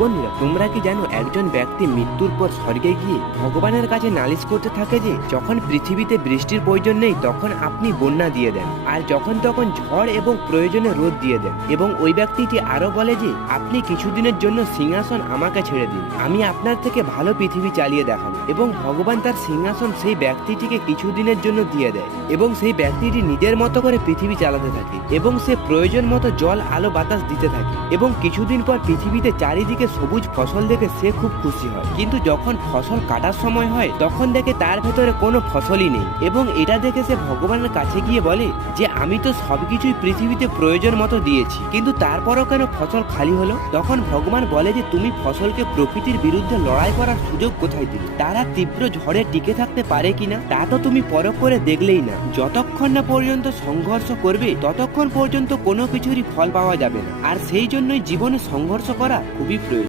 বন্ধুরা, তোমরা কি জানো একজন ব্যক্তি মৃত্যুর পর স্বর্গে গিয়ে ভগবানের কাছে নালিশ করতে থাকে যে যখন পৃথিবীতে বৃষ্টির প্রয়োজন নেই তখন আপনি বন্যা দিয়ে দেন, আর যখন তখন ঝড় এবং প্রয়োজনে রোদ দিয়ে দেন। এবং ওই ব্যক্তিটি আরো বলে যে আপনি কিছুদিনের জন্য সিংহাসন আমাকে ছেড়ে দিন, আমি আপনার থেকে ভালো পৃথিবী চালিয়ে দেখাবো। এবং ভগবান তার সিংহাসন সেই ব্যক্তিটিকে কিছুদিনের জন্য দিয়ে দেয় এবং সেই ব্যক্তিটি নিজের মতো করে পৃথিবী চালাতে থাকে এবং সে প্রয়োজন মতো জল আলো বাতাস দিতে থাকে। এবং কিছুদিন পর পৃথিবীতে চারিদিকে সবুজ ফসল দেখে সে খুব খুশি হয়, কিন্তু যখন ফসল কাটার সময় হয় তখন দেখে তার ভেতরে কোনো ফসলই নেই। এবং এটা দেখে সে ভগবানের কাছে গিয়ে বলে যে আমি তো সবকিছুই পৃথিবীতে প্রয়োজন মতো দিয়েছি, কিন্তু তারপরও কেন ফসল খালি হলো? তখন ভগবান বলে যে তুমি ফসলকে প্রকৃতির বিরুদ্ধে লড়াই করার সুযোগ কোথায় দিলে? তারা তীব্র ঝড়ে টিকে থাকতে পারে কিনা তা তো তুমি পরখ করে দেখলেই না। যতক্ষণ না পর্যন্ত সংঘর্ষ করবে ততক্ষণ পর্যন্ত কোনো কিছুরই ফল পাওয়া যাবে না। আর সেই জন্যই জীবনে সংঘর্ষ করা খুবই প্রয়োজন।